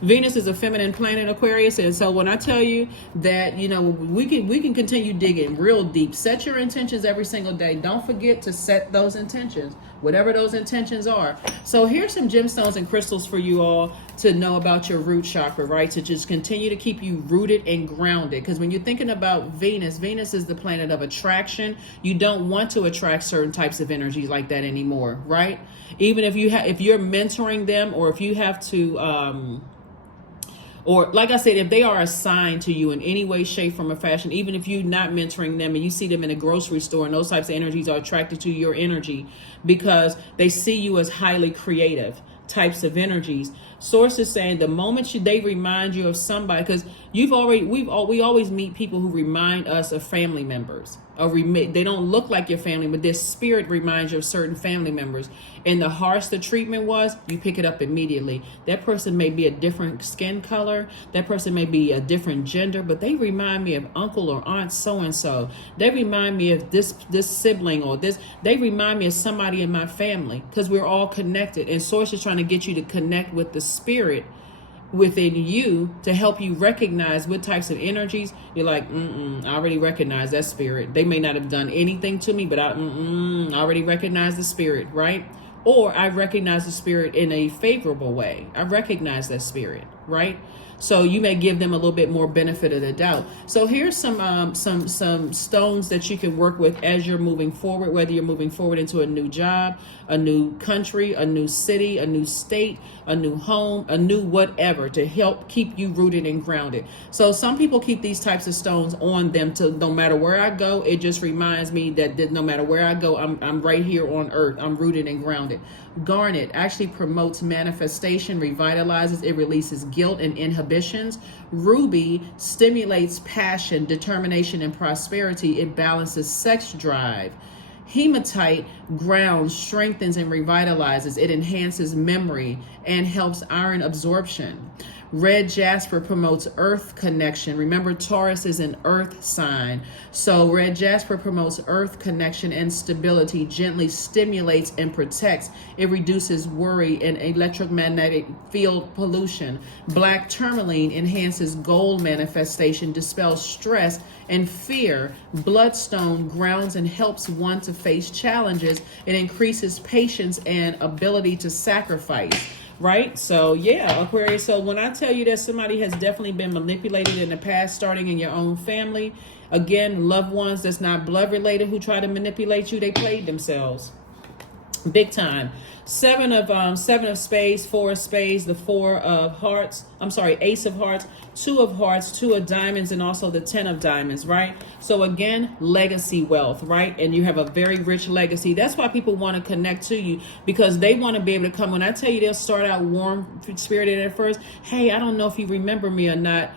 Venus is a feminine planet, Aquarius, and so when I tell you that we can continue digging real deep. Set your intentions every single day. Don't forget to set those intentions, whatever those intentions are. So here's some gemstones and crystals for you all to know about your root chakra, right? To just continue to keep you rooted and grounded. Because when you're thinking about Venus, Venus is the planet of attraction. You don't want to attract certain types of energies like that anymore, right? Even if you're mentoring them, or if you have to, or like I said, if they are assigned to you in any way, shape, form, or fashion, even if you're not mentoring them and you see them in a grocery store, and those types of energies are attracted to your energy because they see you as highly creative types of energies. Source is saying the moment they remind you of somebody, because we always meet people who remind us of family members. They don't look like your family, but their spirit reminds you of certain family members. And the harsh the treatment was, you pick it up immediately. That person may be a different skin color. That person may be a different gender, but they remind me of uncle or aunt so-and-so. They remind me of this sibling or this. They remind me of somebody in my family, because we're all connected. And Source is trying to get you to connect with the spirit within you to help you recognize what types of energies you're like, I already recognize that spirit. They may not have done anything to me, but I already recognize the spirit, right? Or I recognize the spirit in a favorable way. I recognize that spirit, right? So you may give them a little bit more benefit of the doubt. So here's some stones that you can work with as you're moving forward, whether you're moving forward into a new job, a new country, a new city, a new state, a new home, a new whatever, to help keep you rooted and grounded. So some people keep these types of stones on them to no matter where I go, it just reminds me that no matter where I go, I'm right here on earth. I'm rooted and grounded. Garnet actually promotes manifestation, revitalizes, it releases guilt and inhibitions. Ruby stimulates passion, determination, and prosperity. It balances sex drive. Hematite grounds, strengthens, and revitalizes. It enhances memory and helps iron absorption. Red jasper promotes earth connection. Remember, Taurus is an earth sign. So red jasper promotes earth connection and stability, gently stimulates and protects. It reduces worry and electromagnetic field pollution. Black tourmaline enhances goal manifestation, dispels stress and fear. Bloodstone grounds and helps one to face challenges. It increases patience and ability to sacrifice. right? So yeah, Aquarius. So when I tell you that somebody has definitely been manipulated in the past, starting in your own family, again, loved ones that's not blood related who try to manipulate you, they played themselves big time. Seven of spades, four of spades, the four of hearts. I'm sorry, ace of hearts, two of hearts, two of diamonds, and also the 10 of diamonds, right? So again, legacy wealth, right? And you have a very rich legacy. That's why people want to connect to you, because they want to be able to come. When I tell you they'll start out warm spirited at first, hey, I don't know if you remember me or not.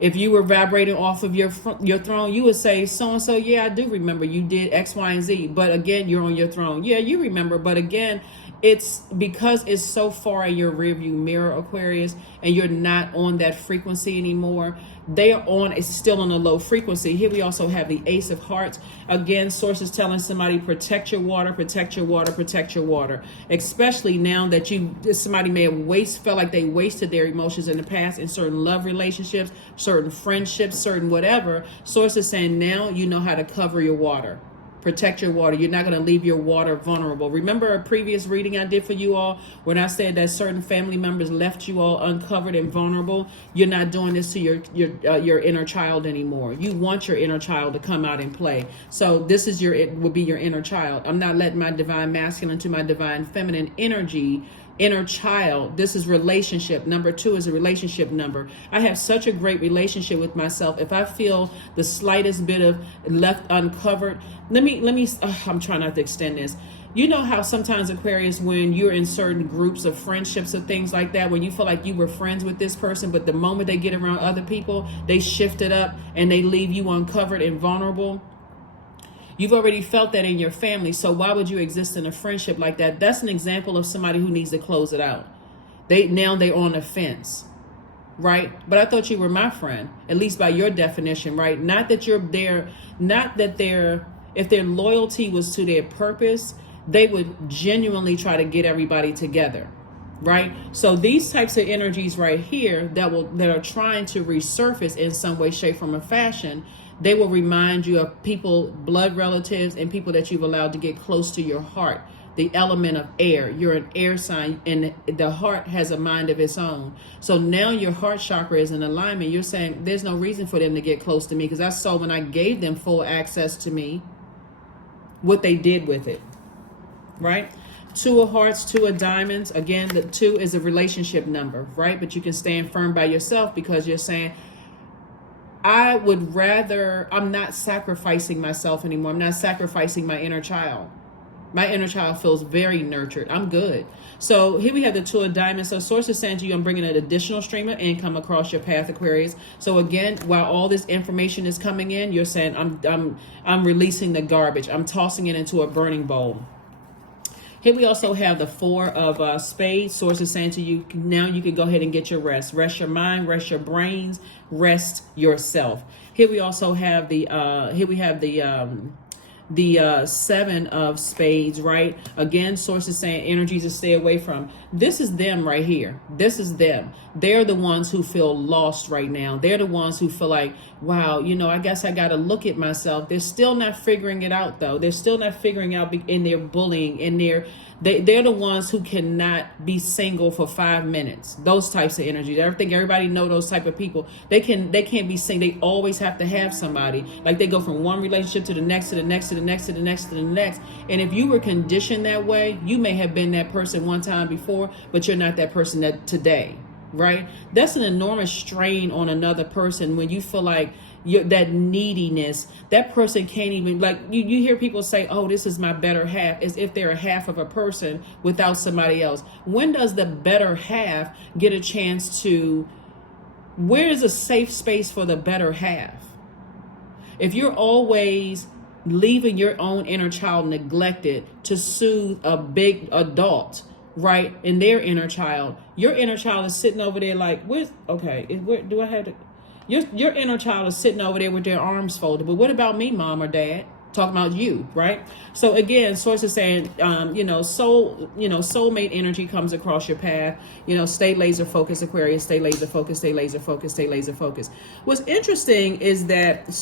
If you were vibrating off of your throne, you would say, so-and-so, yeah, I do remember you did X, Y, and Z. But again, you're on your throne. Yeah, you remember. But again, it's because it's so far in your rearview mirror, Aquarius, and you're not on that frequency anymore. They are on, it's still on a low frequency. Here we also have the ace of hearts. Again, sources telling somebody, protect your water, protect your water, protect your water. Especially now that somebody may have felt like they wasted their emotions in the past in certain love relationships, certain friendships, certain whatever. Sources saying now you know how to cover your water. Protect your water. You're not going to leave your water vulnerable. Remember a previous reading I did for you all when I said that certain family members left you all uncovered and vulnerable? You're not doing this to your inner child anymore. You want your inner child to come out and play. So this is it would be your inner child. I'm not letting my divine masculine to my divine feminine energy. Inner child. This is relationship. Number 2 is a relationship number. I have such a great relationship with myself. If I feel the slightest bit of left uncovered, let me I'm trying not to extend this. You know how sometimes, Aquarius, when you're in certain groups of friendships or things like that, when you feel like you were friends with this person, but the moment they get around other people, they shift it up and they leave you uncovered and vulnerable. You've already felt that in your family, so why would you exist in a friendship like that? That's an example of somebody who needs to close it out. They're on the fence, right? But I thought you were my friend, at least by your definition, right? Not that you're there, if their loyalty was to their purpose, they would genuinely try to get everybody together, right? So these types of energies right here that are trying to resurface in some way, shape, form, or fashion, they will remind you of people, blood relatives, and people that you've allowed to get close to your heart. The element of air. You're an air sign, and the heart has a mind of its own. So now your heart chakra is in alignment. You're saying there's no reason for them to get close to me, because I saw when I gave them full access to me what they did with it, right? 2 of hearts, 2 of diamonds. Again, the 2 is a relationship number, right? But you can stand firm by yourself, because you're saying, I'm not sacrificing myself anymore. I'm not sacrificing my inner child. My inner child feels very nurtured. I'm good. So here we have the 2 of diamonds. So source is saying to you, I'm bringing an additional stream of income across your path, Aquarius. So again, while all this information is coming in, you're saying, I'm releasing the garbage. I'm tossing it into a burning bowl. Here we also have the 4 of spades. Source is saying to you, now you can go ahead and get your rest. Rest your mind, rest your brains, rest yourself. Here we also have the 7 of spades, right? Again, source is saying energies to stay away from. This is them right here. This is them. They're the ones who feel lost right now. They're the ones who feel like, wow, I guess I got to look at myself. They're still not figuring it out, though. They're still not figuring out in their bullying, they're the ones who cannot be single for 5 minutes. Those types of energies. I think everybody know those type of people. They can't be single. They always have to have somebody. Like they go from one relationship to the next, to the next, to the next, to the next, to the next. And if you were conditioned that way, you may have been that person one time before, but you're not that person that today, right? That's an enormous strain on another person when you feel like that neediness. That person can't even, like, you hear people say, oh, this is my better half, as if they're a half of a person without somebody else. When does the better half get a chance to, where is a safe space for the better half? If you're always leaving your own inner child neglected to soothe a big adult, right, in their inner child, your inner child is sitting over there like, where do I have to, your inner child is sitting over there with their arms folded. But what about me, mom or dad? Talking about you, right? So again, source is saying, soulmate energy comes across your path. Stay laser focused, Aquarius. Stay laser focused. Stay laser focused. Stay laser focused. What's interesting is that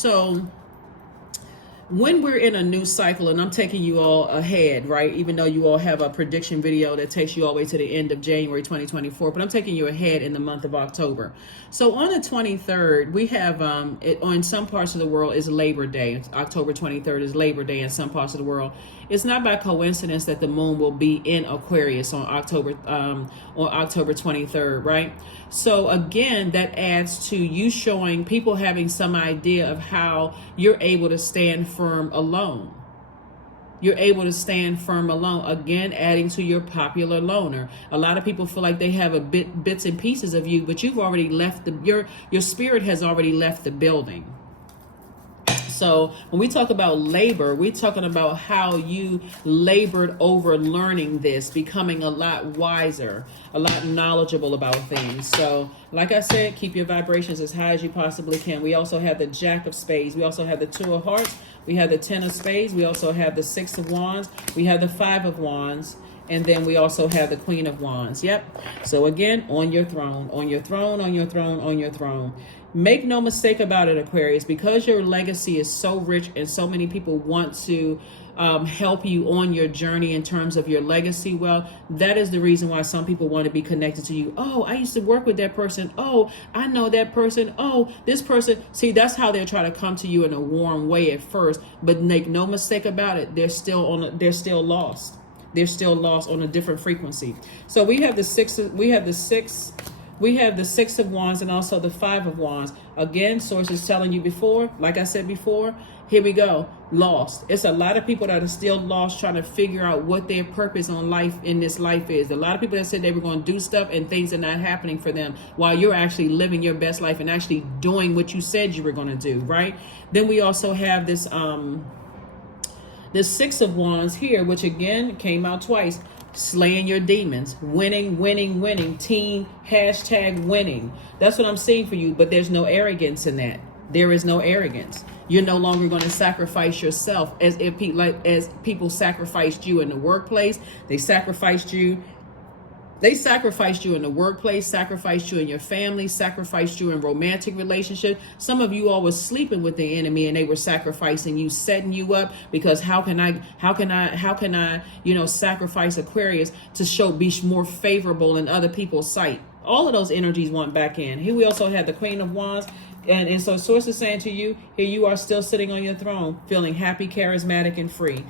when we're in a new cycle, and I'm taking you all ahead, right? Even though you all have a prediction video that takes you all the way to the end of January 2024, but I'm taking you ahead in the month of October. So on the 23rd, we have, on some parts of the world is Labor Day. October 23rd is Labor Day in some parts of the world. It's not by coincidence that the moon will be in Aquarius on October 23rd, right? So again, that adds to you showing people having some idea of how you're able to stand firm alone. You're able to stand firm alone. Again, adding to your popular loner. A lot of people feel like they have bits and pieces of you, but you've already left your spirit has already left the building. So when we talk about labor, we're talking about how you labored over learning this, becoming a lot wiser, a lot knowledgeable about things. So like I said, keep your vibrations as high as you possibly can. We also have the Jack of Spades. We also have the Two of Hearts. We have the Ten of Spades. We also have the Six of Wands. We have the Five of Wands. And then we also have the Queen of Wands. Yep. So again, on your throne, on your throne, on your throne, on your throne. Make no mistake about it, Aquarius, because your legacy is so rich and so many people want to help you on your journey in terms of your legacy. Well, that is the reason why some people want to be connected to you. Oh, I used to work with that person. Oh, I know that person. Oh, this person. See, that's how they'll try to come to you in a warm way at first. But make no mistake about it, they're still lost. They're still lost on a different frequency. So we have the Six of Wands and also the Five of Wands. Again, sources telling you before, like I said before, here we go, lost. It's a lot of people that are still lost trying to figure out what their purpose in this life is. A lot of people that said they were going to do stuff and things are not happening for them while you're actually living your best life and actually doing what you said you were going to do, right? Then we also have this the Six of Wands here, which again came out twice. Slaying your demons, winning, winning, winning, team, hashtag winning. That's what I'm seeing for you, but there's no arrogance in that. There is no arrogance. You're no longer going to sacrifice yourself as people sacrificed you in the workplace. They sacrificed you in the workplace, sacrificed you in your family, sacrificed you in romantic relationships. Some of you all were sleeping with the enemy and they were sacrificing you, setting you up because how can I, sacrifice Aquarius to be more favorable in other people's sight. All of those energies went back in. Here we also had the Queen of Wands. And so source is saying to you, here you are still sitting on your throne, feeling happy, charismatic, and free.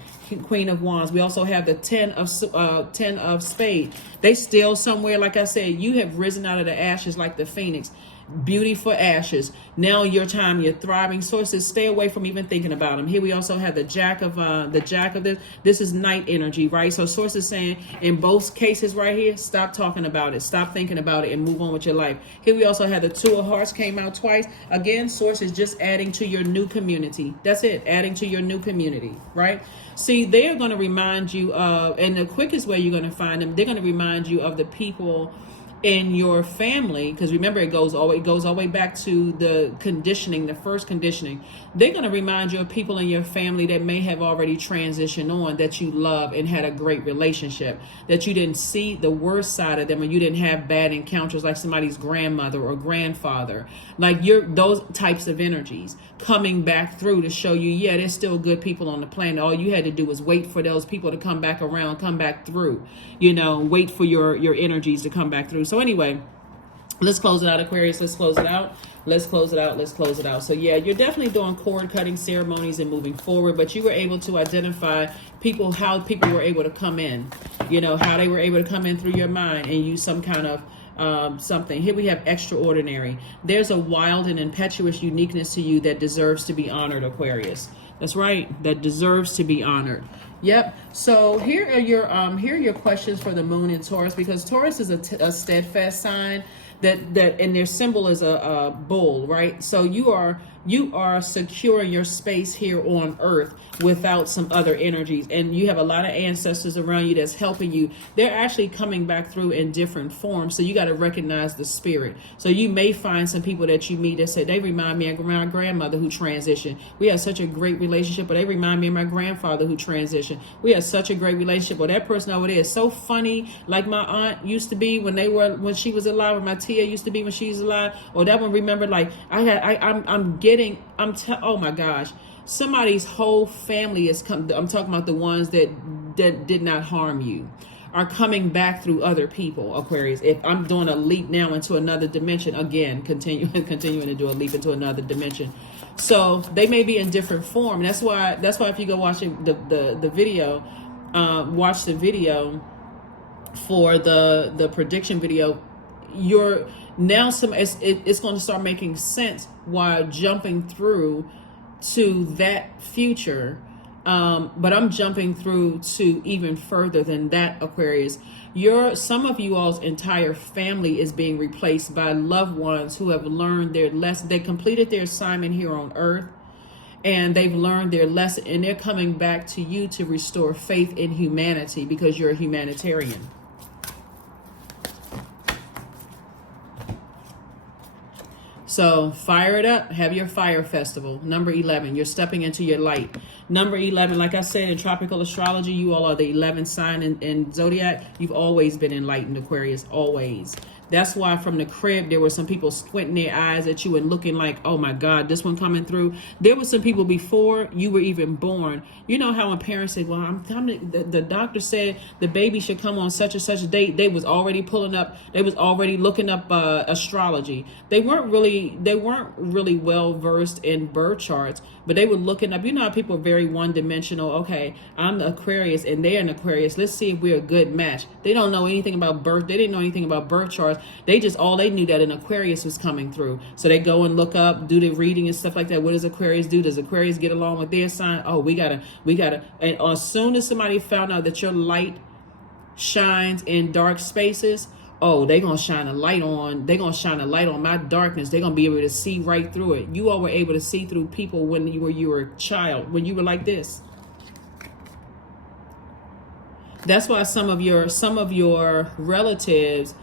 Queen of Wands. We also have the Ten of Spades. They still somewhere, like I said, you have risen out of the ashes like the phoenix. Beauty for ashes. Now your time, you're thriving. Sources, stay away from even thinking about them. Here we also have the Jack of this. This is night energy, right? So sources saying in both cases right here, stop talking about it, stop thinking about it, and move on with your life. Here we also have the Two of Hearts came out twice. Again, sources just adding to your new community. That's it, adding to your new community, right? See, they are going to remind you of, and the quickest way you're going to find them, they're going to remind you of the people in your family, because remember it goes all the way back to the conditioning, the first conditioning. They're going to remind you of people in your family that may have already transitioned on, that you love and had a great relationship, that you didn't see the worst side of them, or you didn't have bad encounters like somebody's grandmother or grandfather. Like those types of energies coming back through to show you, yeah, there's still good people on the planet. All you had to do was wait for those people to come back around, come back through, wait for your energies to come back through. So anyway, let's close it out, Aquarius. Let's close it out. Let's close it out. Let's close it out. So yeah, you're definitely doing cord cutting ceremonies and moving forward, but you were able to identify how people were able to come in, how they were able to come in through your mind and use some kind of something. Here we have extraordinary. There's a wild and impetuous uniqueness to you that deserves to be honored, Aquarius. That's right. That deserves to be honored. Yep. So here are your questions for the moon in Taurus, because Taurus is a steadfast sign that and their symbol is a bull, right? So you are secure in your space here on Earth without some other energies, and you have a lot of ancestors around you that's helping you. They're actually coming back through in different forms, so you got to recognize the spirit. So you may find some people that you meet that say they remind me of my grandmother who transitioned. We had such a great relationship, but they remind me of my grandfather who transitioned. We had such a great relationship, but that person over there is so funny, like my aunt used to be when she was alive, or my Tia used to be when she was alive, or that one remembered, like oh my gosh, somebody's whole family is come. I'm talking about the ones that did not harm you, are coming back through other people, Aquarius. If I'm doing a leap now into another dimension, again, continuing to do a leap into another dimension. So they may be in different form. That's why if you go watch the video, watch the video for the prediction video, you're now it's going to start making sense while jumping through to that future. But I'm jumping through to even further than that, Aquarius. Some of you all's entire family is being replaced by loved ones who have learned their lesson. They completed their assignment here on earth, and they've learned their lesson, and they're coming back to you to restore faith in humanity because you're a humanitarian. So fire it up. Have your fire festival. Number 11, you're stepping into your light. Number 11, like I said, in tropical astrology, you all are the 11th sign in zodiac. You've always been enlightened, Aquarius, always. That's why from the crib, there were some people squinting their eyes at you and looking like, oh my God, this one coming through. There were some people before you were even born. You know how when parents say, well, the doctor said the baby should come on such and such a date. They was already looking up astrology. They weren't really well versed in birth charts, but they were looking up. You know how people are very one-dimensional. Okay, I'm the Aquarius and they're an Aquarius. Let's see if we're a good match. They don't know anything about birth. They didn't know anything about birth charts. They knew that an Aquarius was coming through. So they go and look up, do the reading and stuff like that. What does Aquarius do? Does Aquarius get along with their sign? Oh, we gotta. And as soon as somebody found out that your light shines in dark spaces, oh, they're gonna shine a light on my darkness. They're gonna be able to see right through it. You all were able to see through people when you were a child, when you were like this. That's why some of your relatives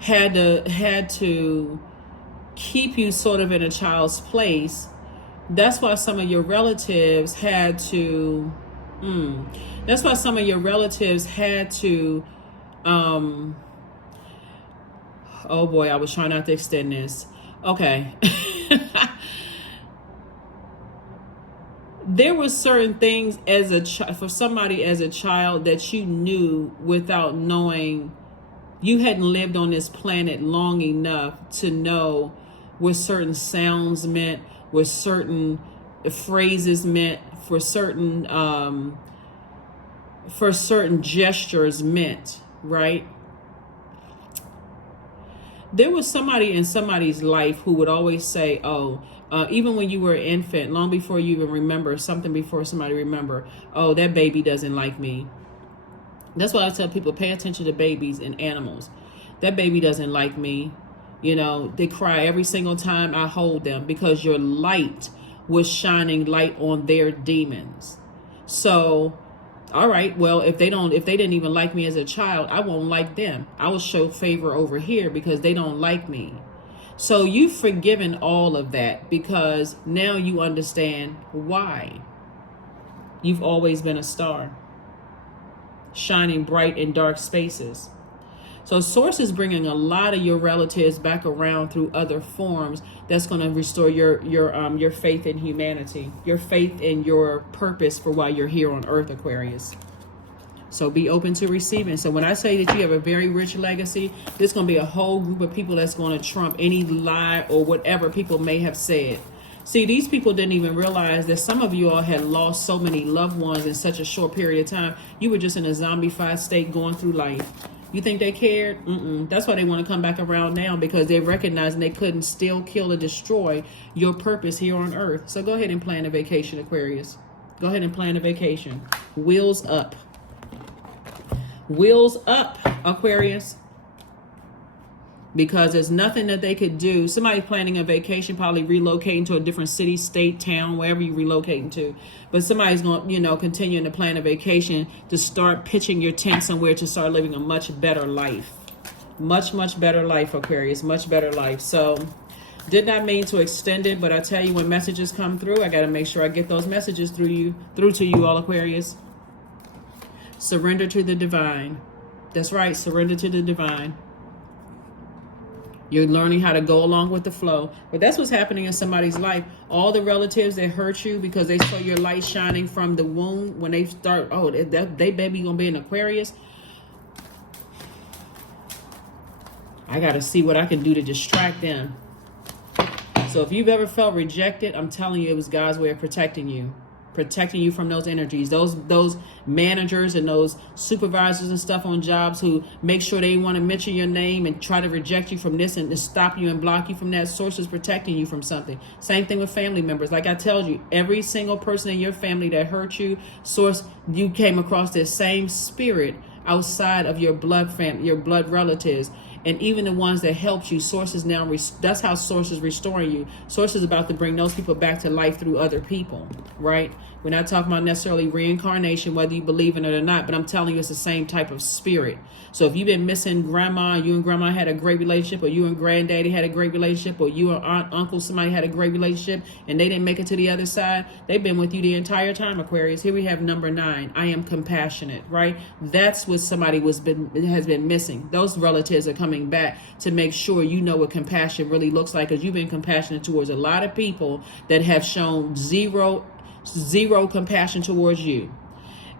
had to keep you sort of in a child's place. That's why some of your relatives had to oh boy, I was trying not to extend this. Okay. There were certain things for somebody as a child that you knew without knowing. You hadn't lived on this planet long enough to know what certain sounds meant, what certain phrases meant, for certain gestures meant, right? There was somebody in somebody's life who would always say, even when you were an infant, long before you even remember something, before somebody remember, oh, that baby doesn't like me. That's why I tell people, pay attention to babies and animals. That baby doesn't like me. You know, they cry every single time I hold them because your light was shining light on their demons. So, all right, well, if they didn't even like me as a child, I won't like them. I will show favor over here because they don't like me. So you've forgiven all of that because now you understand why. You've always been a star, shining bright in dark spaces. So Source is bringing a lot of your relatives back around through other forms. That's going to restore your faith in humanity, your faith in your purpose for why you're here on Earth, Aquarius. So be open to receiving. So when I say that you have a very rich legacy, there's going to be a whole group of people that's going to trump any lie or whatever people may have said. See, these people didn't even realize that some of you all had lost so many loved ones in such a short period of time. You were just in a zombified state going through life. You think they cared? That's why they want to come back around now, because they recognize they couldn't still kill or destroy your purpose here on Earth. So go ahead and plan a vacation, Aquarius. Go ahead and plan a vacation. Wheels up. Wheels up, Aquarius. Because there's nothing that they could do. Somebody planning a vacation, probably relocating to a different city, state, town, wherever you're relocating to. But somebody's going to, continuing to plan a vacation to start pitching your tent somewhere to start living a much better life. Much, much better life, Aquarius. Much better life. So, did not mean to extend it, but I tell you, when messages come through, I got to make sure I get those messages through to you all, Aquarius. Surrender to the divine. That's right. Surrender to the divine. You're learning how to go along with the flow. But that's what's happening in somebody's life. All the relatives that hurt you because they saw your light shining from the womb, when they start, oh, they baby gonna be an Aquarius. I got to see what I can do to distract them. So if you've ever felt rejected, I'm telling you, it was God's way of protecting you from those energies, those managers and those supervisors and stuff on jobs who make sure they want to mention your name and try to reject you from this and to stop you and block you from that. Source is protecting you from something. Same thing with family members. Like I told you, every single person in your family that hurt you, source, you came across this same spirit outside of your blood family, your blood relatives. And even the ones that helped you, Source is now, that's how Source is restoring you. Source is about to bring those people back to life through other people, right? We're not talking about necessarily reincarnation, whether you believe in it or not, but I'm telling you it's the same type of spirit. So if you've been missing grandma, you and grandma had a great relationship, or you and granddaddy had a great relationship, or you and aunt, uncle, somebody had a great relationship, and they didn't make it to the other side, they've been with you the entire time, Aquarius. Here we have number 9. I am compassionate, right? That's what somebody has been missing. Those relatives are coming back to make sure you know what compassion really looks like, because you've been compassionate towards a lot of people that have shown zero compassion towards you.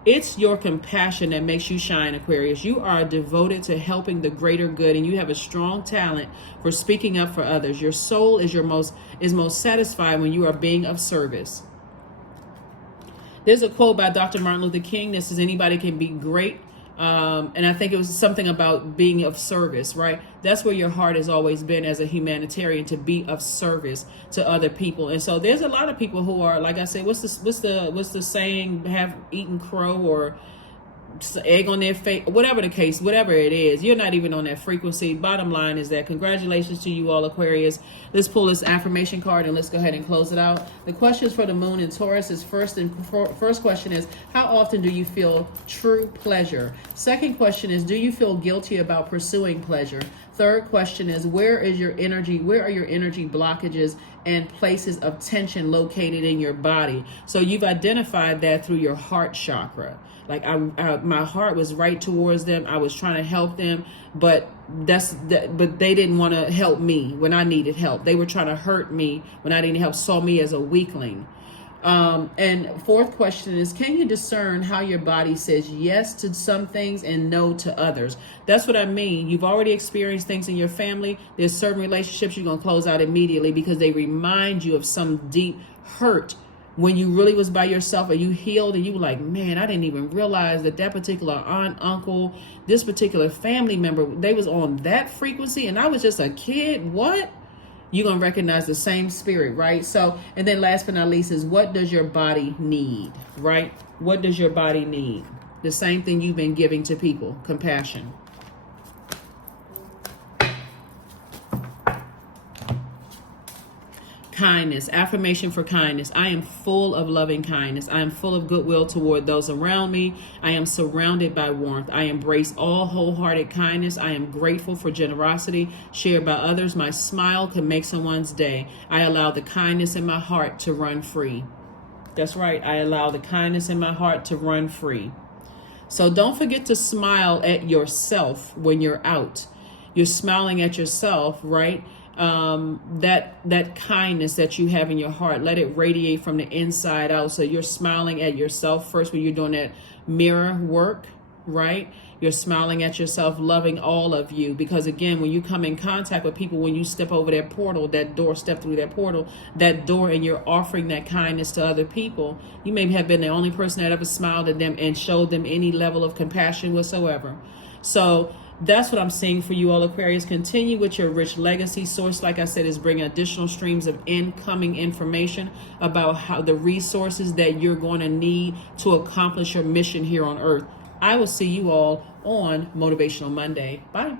It's your compassion that makes you shine, Aquarius. You are devoted to helping the greater good, and you have a strong talent for speaking up for others. Your soul is most satisfied when you are being of service. There's a quote by Dr. Martin Luther King that says anybody can be great. And I think it was something about being of service, right? That's where your heart has always been as a humanitarian, to be of service to other people. And so there's a lot of people who are, like I said, what's the saying, have eaten crow or egg on their face, whatever the case, whatever it is, you're not even on that frequency. Bottom line is that congratulations to you all, Aquarius. Let's pull this affirmation card and let's go ahead and close it out. The questions for the moon in Taurus is first question is, how often do you feel true pleasure? Second question is, do you feel guilty about pursuing pleasure? Third question is, where are your energy blockages and places of tension located in your body? So you've identified that through your heart chakra. Like my heart was right towards them. I was trying to help them, but they didn't want to help me when I needed help. They were trying to hurt me when I needed help, saw me as a weakling. And fourth question is, can you discern how your body says yes to some things and no to others? That's what I mean. You've already experienced things in your family. There's certain relationships you're going to close out immediately because they remind you of some deep hurt when you really was by yourself, and you healed, and you were like, man, I didn't even realize that particular aunt, uncle, this particular family member, they was on that frequency and I was just a kid. What? You're going to recognize the same spirit, right? So, and then last but not least is, what does your body need, right? What does your body need? The same thing you've been giving to people, compassion. Kindness, affirmation for kindness. I am full of loving kindness. I am full of goodwill toward those around me. I am surrounded by warmth. I embrace all wholehearted kindness. I am grateful for generosity shared by others. My smile can make someone's day. I allow the kindness in my heart to run free. That's right. I allow the kindness in my heart to run free. So don't forget to smile at yourself when you're out. You're smiling at yourself, right? That kindness that you have in your heart, let it radiate from the inside out. So you're smiling at yourself first when you're doing that mirror work, right? You're smiling at yourself, loving all of you. Because again, when you come in contact with people, when you step over that portal, step through that portal, that door, and you're offering that kindness to other people, you may have been the only person that ever smiled at them and showed them any level of compassion whatsoever. So that's what I'm seeing for you all, Aquarius. Continue with your rich legacy. Source, like I said, is bringing additional streams of incoming information about how the resources that you're going to need to accomplish your mission here on Earth. I will see you all on Motivational Monday. Bye.